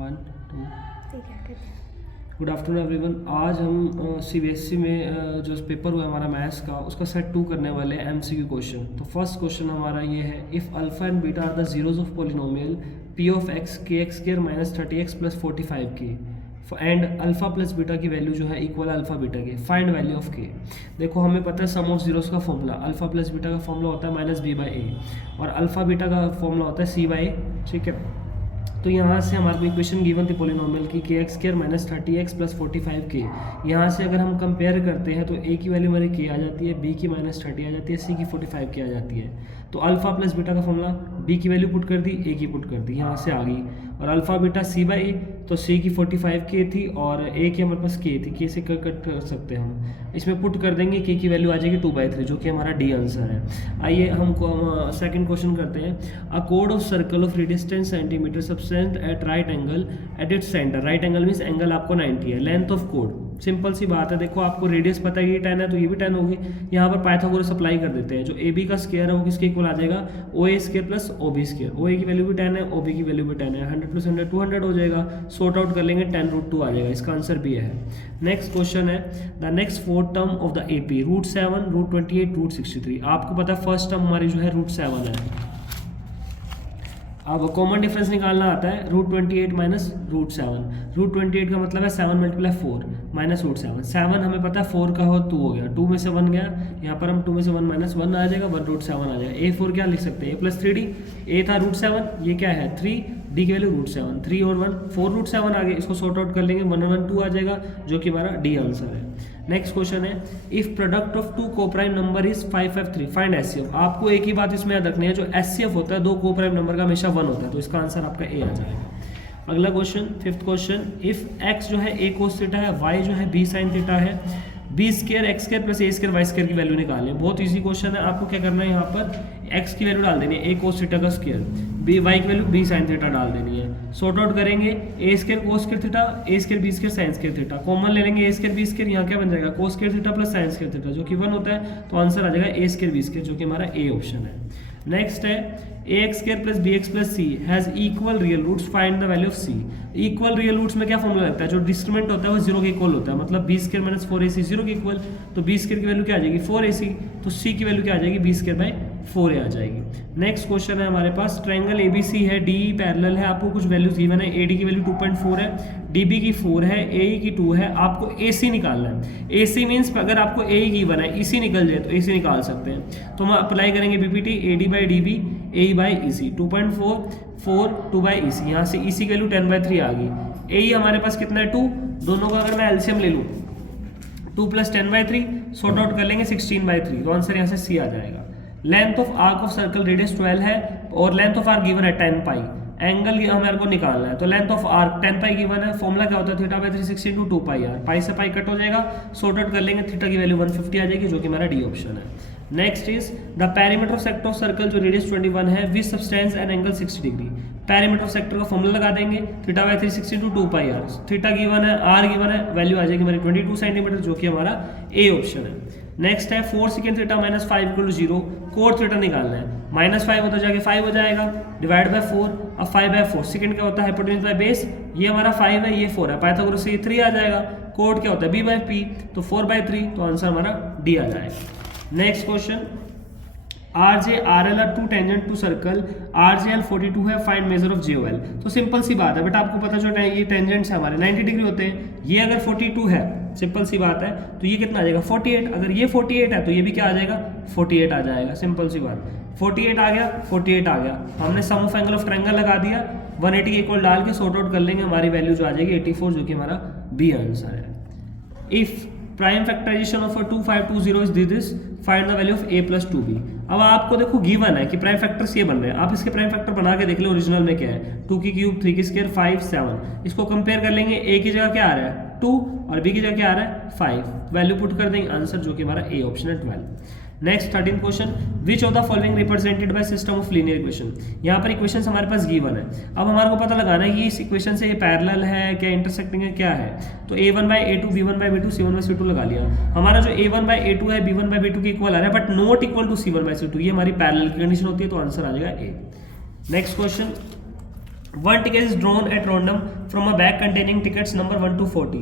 1 2 ठीक है। Good afternoon everyone. आज हम सीबीएसई में जो पेपर हुआ हमारा मैथ्स का, उसका सेट 2 करने वाले हैं एमसीक्यू क्वेश्चन। तो फर्स्ट क्वेश्चन हमारा ये है, if alpha and beta are the zeros of polynomial p of x k x squared minus 30x plus 45 k and alpha plus beta की वैल्यू जो है इक्वल अल्फा बीटा के, find value of k. देखो हमें पता है sum of zeros का formula, alpha plus beta का फॉर्मूला होता है माइनस बी बाई ए, और अल्फा बीटा का फॉर्मूला होता है सी बाई ए। ठीक है, तो यहाँ से हमारे को इक्वेशन गिवन थी पोलिनोमियल की के x squared minus 30x plus 45 के। यहाँ से अगर हम कंपेयर करते हैं तो ए की वैल्यू हमारी के आ जाती है, बी की माइनस 30 आ जाती है, सी की 45 के आ जाती है। तो अल्फा प्लस बीटा का फॉर्मूला, बी की वैल्यू पुट कर दी, ए की पुट कर दी, यहाँ से आ गई। और अल्फा बीटा सी बाई ए, तो सी की 45 के थी और ए की हमारे पास के थी, के से कट कर सकते हैं हम। इसमें पुट कर देंगे, के की वैल्यू आ जाएगी 2/3, जो कि हमारा डी आंसर है। आइए हम सेकंड क्वेश्चन करते हैं। अ कोड of circle of radius 10 centimetre subtend at right angle at its centre. Right angle means angle आपको 90 है। लेंथ ऑफ कोड, सिंपल सी बात है, देखो आपको रेडियस पता है ये 10 है तो ये भी 10 होगी। यहाँ पर पाइथागोरस अप्लाई कर देते हैं। जो ए बी का स्क्वायर है वो किसके इक्वल आ जाएगा, O A square plus O B square. O A की वैल्यू भी 10 है, ओ बी की वैल्यू भी 10 है, 100 प्लस 100 200 हो जाएगा। सॉर्ट आउट कर लेंगे, 10√2 आ जाएगा। इसका आंसर भी है। नेक्स्ट क्वेश्चन है, the next 4 term of the A P √7 √28 √63। आपको पता है फर्स्ट टर्म हमारी जो है √7 है। अब कॉमन डिफरेंस निकालना आता है, √28 माइनस √7। √28 का मतलब है 7 × 4 माइनस √7। 7 हमें पता है 4 का हो 2 हो गया, 2 में से 1 गया, यहाँ पर हम 2 में से 1 माइनस 1 आ जाएगा, 1 √7 आ जाएगा। A4 क्या लिख सकते हैं, a प्लस 3d। a था √7, ये क्या है 3, d की वैल्यू √7, 3 और 1 4 √7 आ गए। इसको सॉर्ट आउट कर लेंगे, 1 और 1 2 आ जाएगा, जो कि हमारा डी आंसर है। नेक्स्ट क्वेश्चन है, if product of 2 coprime number is 5 5 3 find HCF. आपको एक ही बात इसमें याद रखनी है, जो एचसीएफ होता है 2 कोप्राइम नंबर का हमेशा 1 होता है, तो इसका आंसर आपका ए आ जाएगा। अगला question, fifth question, if x जो है a cos थीटा है, y जो है b sin थीटा है, b squared x squared plus a squared y squared की वैल्यू निकालें। बहुत इजी क्वेश्चन है। आपको क्या करना है, यहाँ पर एक्स की वैल्यू डाल देनी है, a cos थीटा का स्क्वायर, बी वाई की वैल्यू b sin थीटा डाल देनी है। सॉर्ट आउट करेंगे, a squared cos squared theta, a squared b squared sin squared theta, common ले लेंगे, ए स्क्र बी स्क्र, यहाँ क्या बन जाएगा cos squared theta plus sin squared theta, जो कि 1 होता है, तो आंसर आ जाएगा ए स्क्र बी स्क्र, जो कि हमारा ए ऑप्शन है। नेक्स्ट है, a x squared plus b x plus c has equal real roots, find the value of c. Equal real roots में क्या फॉर्मूला लगता है, जो डिस्क्रिमिनेंट होता है वो 0 के इक्वल होता है, मतलब बी स्क्र माइनस 4ac 0 के इक्वल, तो बी स्क्र की वैल्यू क्या आ जाएगी 4ac, तो सी की वैल्यू क्या आ जाएगी बी स्क्र बाई 4a आ जाएगी। नेक्स्ट क्वेश्चन है हमारे पास, ट्रायंगल एबीसी है, डी पैरेलल है, आपको कुछ वैल्यूज गिवन है, एडी की वैल्यू 2.4 है, डीबी की 4 है, एई की 2 है, आपको एसी निकालना है। एसी मीन्स अगर आपको एई गिवन है, इसी निकल जाए तो एसी निकाल सकते हैं। तो हम अप्लाई करेंगे BPT, AD by DB, A by EC, 2.4 4 2 by EC, यहाँ से ईसी की वैल्यू 10/3 आ गई। ए हमारे पास कितना है 2, दोनों का अगर मैं एलसीएम ले लूँ 2 + 10/3, सॉर्ट आउट कर लेंगे 16/3, तो आंसर यहाँ से सी आ जाएगा। Length of arc of circle radius 12 है और लेंथ ऑफ आर्क गिवन है 10 पाई, एंगल हमारे को निकालना है, तो length of arc 10 pi given है, फॉर्मूला क्या होता है θ/360 × 2 पाई आर, पाई से पाई कट हो जाएगा, सॉर्ट आउट कर लेंगे, थीटा की वैल्यू 150 आ जाएगी, जो कि हमारा डी ऑप्शन है। Next is the perimeter of sector of circle, जो रेडियस 21 है, with subtends and angle 60 degree. Perimeter of sector का फॉर्मूला लगा देंगे, θ/360 × 2 पाई आर, थीटा गिवन है, आर गिवन है, वैल्यू आ जाएगी हमारी 22 सेंटीमीटर, जो कि हमारा ए ऑप्शन है। नेक्स्ट है 4 sec θ - 5 = 0, कोट थीटा निकालना है, -5 होता जाके 5 हो जाएगा, डिवाइड बाय 4, अब 5/4 सेकंड क्या होता है, हाइपोटेन्यूज बाय बेस, ये हमारा 5 है, ये 4 है, पाइथागोरस से ये 3 आ जाएगा, कोट क्या होता है b/p, तो 4/3, तो आंसर हमारा डी आ जाएगा। Next question, RJ RL R 2 tangent to circle, RJL 42 है, फाइंड मेजर ऑफ JOL। तो सिंपल सी बात है बेटा, आपको पता जो ये टेंजेंट्स है हमारे 90 डिग्री होते हैं, ये अगर 42 है, सिंपल सी बात है, तो ये कितना आ जाएगा 48, अगर ये 48 है तो ये भी क्या आ जाएगा 48 आ जाएगा, सिंपल सी बात, 48 आ गया 48 आ गया, हमने सम ऑफ एंगल ऑफ ट्रायंगल लगा दिया, 180 के इक्वल डाल के सॉर्ट आउट कर लेंगे, हमारी वैल्यू जो आ जाएगी 84, जो कि हमारा बी आंसर है। If prime factorisation of 2520 is this, find the value of a + 2b। अब आपको देखो गिवन है कि प्राइम फैक्टर्स ये बन रहे हैं, आप इसके प्राइम फैक्टर बना के देख लो ओरिजिनल में क्या है, 2 की क्यूब 3 की स्क्वायर 5 7, इसको कंपेयर कर लेंगे, a की जगह क्या आ रहा है 2 और b की जगह क्या आ रहा है 5, वैल्यू पुट कर देंगे, आंसर जो कि हमारा ए ऑप्शन है 12। Next 13 question, which of the following represented by system of linear equation. यहाँ पर इक्वेशन हमारे पास गिवन है, अब हमारे को पता लगाना है कि इस इक्वेशन से ये पैरेलल है क्या, इंटरसेक्टिंग है क्या है, तो a1/a2 b1/b2 c1/c2 लगा लिया। हमारा जो a1/a2 है b1/b2 के इक्वल आ रहा है, but not equal to c1/c2, ये हमारी पैरेलल की कंडीशन होती है, तो आंसर आ जाएगा A. Next question, 1 ticket is drawn at random from a bag containing tickets number 1 to 40.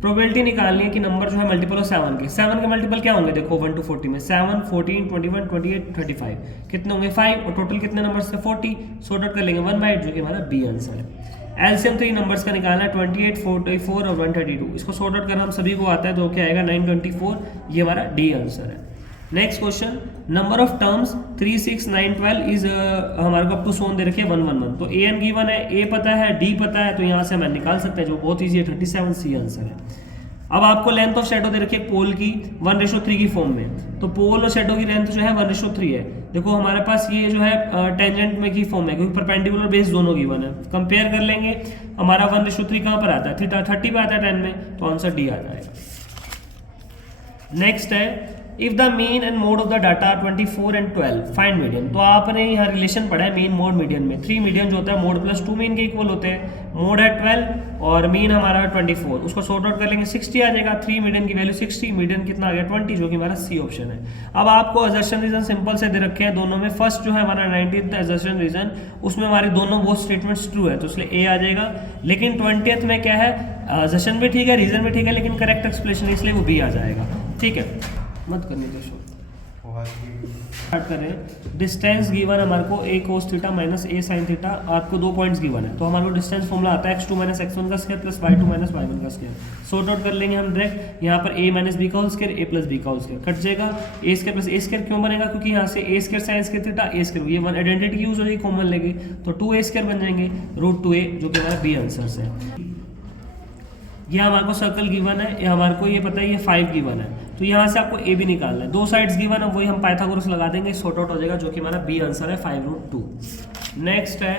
Probability निकालनी है कि नंबर जो है मल्टीपल हो 7 के। 7 के मल्टीपल क्या होंगे, देखो 1 to 40 में 7, 14, 21, 28, 35 कितने होंगे 5, और टोटल कितने नंबर से 40। सॉर्ट आउट कर लेंगे 1 by 8 जो कि हमारा बी आंसर है। एलसीएम 3 नंबर्स का निकालना है 28, 44 और 132। इसको सॉर्ट आउट करना हम सभी को आता है, तो क्या आएगा 924, ये हमारा डी आंसर है। Next question, number of terms 3, 6, 9, 12 is हमारे को अप टू सोन दे रखे 1, 1, 1। तो ए एन गिवन है, ए पता है, डी पता है, तो यहाँ से हम निकाल सकते हैं, जो बहुत ईजी है 37, सी आंसर है। अब आपको लेंथ ऑफ शेडो दे रखी है पोल की 1:3 की फॉर्म में, तो पोल और शेडो की लेंथ जो है 1:3 है। देखो हमारे पास ये जो है टेंजेंट में की फॉर्म है, क्योंकि परपेंडिकुलर बेस दोनों गिवन है। कंपेयर कर लेंगे, हमारा 1:3 कहाँ पर आता है, थीटा 30 पे आता है 10 में, तो आंसर डी आ जाएगा। नेक्स्ट है, if the mean and mode of the data 24 and 12 find median. तो आपने यहाँ रिलेशन पढ़ा है मीन मोड मीडियन में। 3 मीडियन जो होता है मोड प्लस 2 मीन के इक्वल होते हैं। मोड है 12 और मीन हमारा 24, उसको सॉर्ट आउट कर लेंगे 60 आ जाएगा। 3 मीडियन की वैल्यू 60, मीडियन कितना आ गया 20, जो कि हमारा सी ऑप्शन है। अब आपको असर्शन रीजन सिंपल से दे रखे हैं दोनों में। फर्स्ट जो है हमारा 19th असर्शन रीजन, उसमें हमारे दोनों वो स्टेटमेंट्स ट्रू है, तो इसलिए ए आ जाएगा। लेकिन 20th में क्या है, असर्शन भी ठीक है, रीजन भी ठीक है, लेकिन करेक्ट एक्सप्लेनेशन, इसलिए वो बी आ जाएगा। ठीक है, मत करनी तो शो स्टार्ट करें। डिस्टेंस गिवन हमारे को a cos theta minus a sin theta, आपको 2 पॉइंट्स गिवन है, तो हमारे को डिस्टेंस फॉर्मूला आता है x2 माइनस x1 का square plus y2 minus y1 का स्क्वायर। सॉर्ट आउट कर लेंगे हम डायरेक्ट, यहाँ पर a माइनस b का whole square, a plus b का होल स्क्वायर कट जाएगा। a square plus a square क्यों बनेगा, क्योंकि यहाँ से a square sin square theta a square, ये वन आइडेंटिटी यूज हो जाएगी, कॉमन लेगी, तो 2a स्क्वायर बन जाएंगे √2a, जो कि हमारा बी आंसर है। ये हमारे को सर्कल गिवन है, ये हमारे को ये पता है ये 5 गिवन है, तो यहाँ से आपको ए भी निकालना है। 2 साइड्स गिवन है, वही हम पाइथागोरस लगा देंगे, सॉर्ट आउट हो जाएगा, जो कि हमारा बी आंसर है 5√2। नेक्स्ट है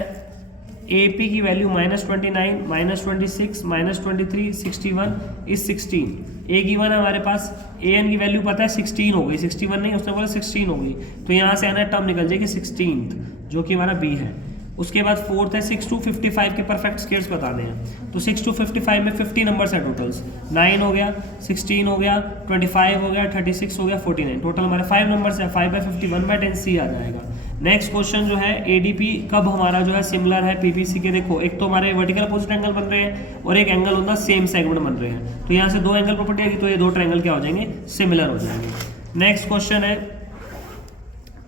ए पी की वैल्यू -29, -26, -23, 61 इज 16। ए गिवन है हमारे पास, ए एन की वैल्यू पता है 16 हो गई, 61 नहीं, उसने बोला 16 हो गई, तो यहाँ से एन टर्म निकल जाएगी 16th, जो कि हमारा बी है। उसके बाद फोर्थ है 6 to 55 के परफेक्ट स्क्वायर्स बताने हैं, तो 6 to 55 में 50 नंबर्स है टोटल्स। 9 हो गया, 16 हो गया, 25 हो गया, 36 हो गया, 49, टोटल हमारे 5 नंबर्स है। 5/50 1/10 सी आ जाएगा। नेक्स्ट क्वेश्चन जो है एडीपी कब हमारा जो है सिमिलर है पीपीसी के। देखो एक तो हमारे वर्टिकल अपोजिट एंगल बन रहे हैं और एक एंगल होता है सेम सेगमेंट बन रहे हैं, तो यहाँ से 2 एंगल प्रॉपर्टी आएगी, तो ये 2 ट्रायंगल क्या हो जाएंगे, सिमिलर हो जाएंगे। नेक्स्ट क्वेश्चन है,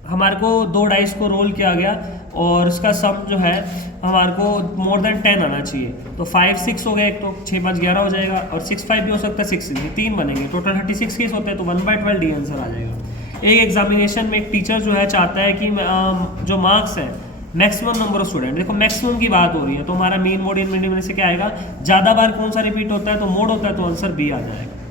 हमारे को 2 डाइस को रोल किया गया और इसका सम जो है हमारे को मोर देन 10 आना चाहिए, तो 5 6 हो गया, एक तो 6 5 11 हो जाएगा, और 6 5 भी हो सकता है, 6 6 3 बनेंगे, टोटल 36 केस होते हैं, तो 1/12 डी आंसर आ जाएगा। एक एग्जामिनेशन में एक टीचर जो है चाहता है कि जो मार्क्स है मैक्सिमम नंबर ऑफ स्टूडेंट, देखो मैक्सिमम की बात हो रही है, तो हमारा मीन मोड इन मीडियम में से क्या आएगा, ज़्यादा बार कौन सा रिपीट होता है, तो मोड होता है, तो आंसर बी आ जाएगा।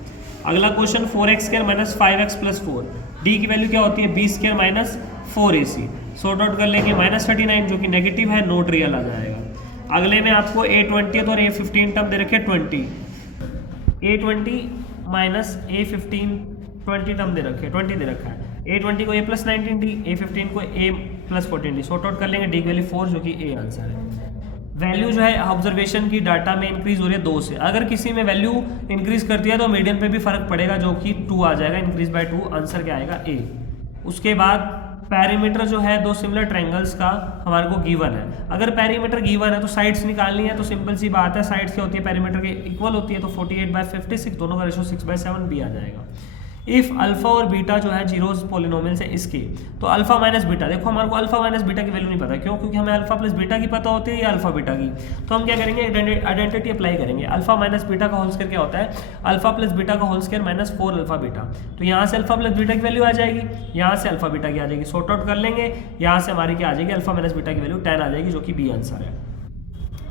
अगला क्वेश्चन 4x² - 5x + 4, डी की वैल्यू क्या होती है, b² - 4ac। सॉर्ट आउट कर लेंगे -39, जो कि नेगेटिव है, नोट रियल आ जाएगा। अगले में आपको a20 और a15 टर्म दे रखे 20, a20 माइनस a15 20 टर्म दे रखे 20 दे रखा है। a20 को a + 19d, a15 को a + 14d। सॉर्ट आउट कर लेंगे, डी की वैल्यू 4, जो कि ए आंसर है। वैल्यू जो है ऑब्जर्वेशन की डाटा में इंक्रीज हो रही है 2 से, अगर किसी में वैल्यू इंक्रीज करती है तो मीडियन पे भी फर्क पड़ेगा, जो कि 2 आ जाएगा, इंक्रीज बाय 2, आंसर क्या आएगा, ए। उसके बाद पैरीमीटर जो है 2 सिमिलर ट्रायंगल्स का हमारे को गिवन है। अगर पैरीमीटर गिवन है तो साइड्स निकालनी है, तो सिंपल सी बात है, साइड्स क्या होती है, पैरीमीटर के इक्वल होती है, तो 48/56, दोनों का रेशो 6/7 बी आ जाएगा। इफ अल्फा और बीटा जो है जीरोस पोलिनोमियल से इसके, तो अल्फा माइनस बीटा, देखो हमारे को अल्फा माइनस बीटा की वैल्यू नहीं पता, क्यों, क्योंकि हमें अल्फा प्लस बीटा की पता होती है या अल्फा बीटा की, तो हम क्या करेंगे, आइडेंटिटी अप्लाई करेंगे। अल्फा माइनस बीटा का होल स्क्वायर क्या होता है, अल्फा प्लस बीटा का होल स्क्वायर -4 अल्फा बीटा, तो यहाँ से अल्फा प्लस बीटा की वैल्यू आ जाएगी, यहाँ से अल्फा बीटा की आ जाएगी, सॉर्ट आउट कर लेंगे, यहाँ से हमारी क्या आ जाएगी, अल्फा माइनस बीटा की वैल्यू 10 आ जाएगी, जो कि बी आंसर है।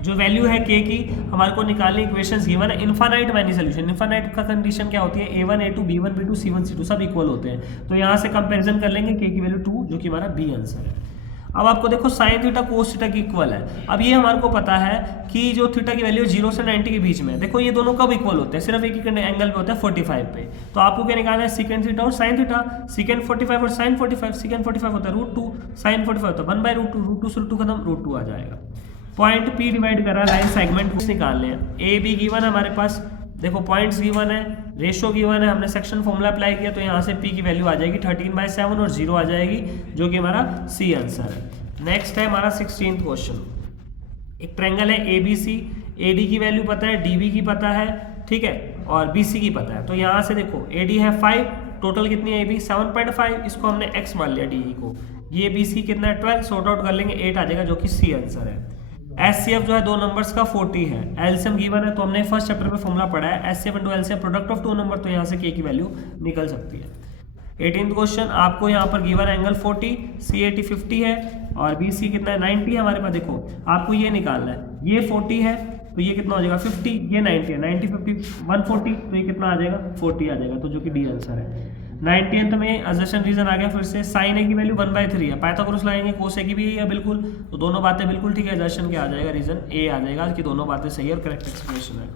जो वैल्यू है के की हमारे को निकालने इक्वेशंस गिवन है, इनफाइनाइट मैनी सोल्यूशन। इनफाइनाइट का कंडीशन क्या होती है, a1 a2 b1 b2 c1 c2 सब इक्वल होते हैं, तो यहाँ से कंपैरिजन कर लेंगे, के की वैल्यू 2, जो कि हमारा बी आंसर है। अब आपको देखो साइन थीटा कोस थीटा की इक्वल है। अब ये हमारे को पता है कि जो थीटा की वैल्यू 0 से 90 के बीच में, देखो ये दोनों कब इक्वल होते हैं, सिर्फ एक ही एंगल पे होता है 45 पे, तो आपको क्या निकालना है, सेकंड थीटा और साइन थीटा। सेकंड 45 और साइन 45, सेकंड 45 होता है √2, साइन 45 होता है 1/√2, √2 से √2 खत्म, √2 आ जाएगा। पॉइंट पी डिवाइड करा लाइन सेगमेंट निकालने हैं, ए बी गिवन है हमारे पास, देखो पॉइंट्स गिवन है, रेशो गिवन है, हमने सेक्शन फॉर्मूला अप्लाई किया, तो यहाँ से पी की वैल्यू आ जाएगी 13/7 और 0 आ जाएगी, जो कि हमारा सी आंसर है। नेक्स्ट है हमारा 16th क्वेश्चन, एक ट्रायंगल है A B C, A D की वैल्यू पता है, डी बी की पता है, ठीक है, और बी सी की पता है। तो यहाँ से देखो ए डी है 5, टोटल कितनी है ए बी 7.5, इसको हमने x मान लिया डी को। ये बी सी कितना है 12, सॉर्ट आउट कर लेंगे 8 आ जाएगा, जो कि सी आंसर है। एस सी एफ जो है दो नंबर्स का 40 है, एलसीएम गिवन है, तो हमने फर्स्ट चैप्टर में फॉर्मूला पढ़ा है S C F into LCM product of two number, तो यहाँ से के की वैल्यू निकल सकती है। 18th क्वेश्चन, आपको यहाँ पर given angle 40, C A T 50 है और बी सी कितना है 90 है हमारे पास। देखो आपको ये निकालना है, ये 40 है तो ये कितना हो जाएगा 50, ये 90 है, 90 50 140, तो ये कितना आ जाएगा 40 आ जाएगा, तो जो कि डी आंसर है। 90th में असर्शन रीजन आ गया फिर से, साइन ए की वैल्यू 1/3 है, पाइथागोरस लगाएंगे, कोस ए की भी है बिल्कुल, तो दोनों बातें बिल्कुल ठीक है। असर्शन क्या आ जाएगा, रीजन ए आ जाएगा कि दोनों बातें सही है और करेक्ट एक्सप्लेनेशन है।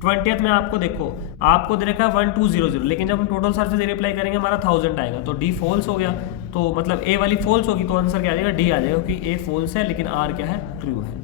20th में आपको देखो, आपको दे रखा है 1200, लेकिन जब हम टोटल सरफेस एरिया अप्लाई करेंगे हमारा 1000 आएगा, तो डी फॉल्स हो गया, तो मतलब ए वाली फॉल्स होगी, तो आंसर क्या आ जाएगा डी आ जाएगा, क्योंकि ए फॉल्स है लेकिन आर क्या है ट्रू है।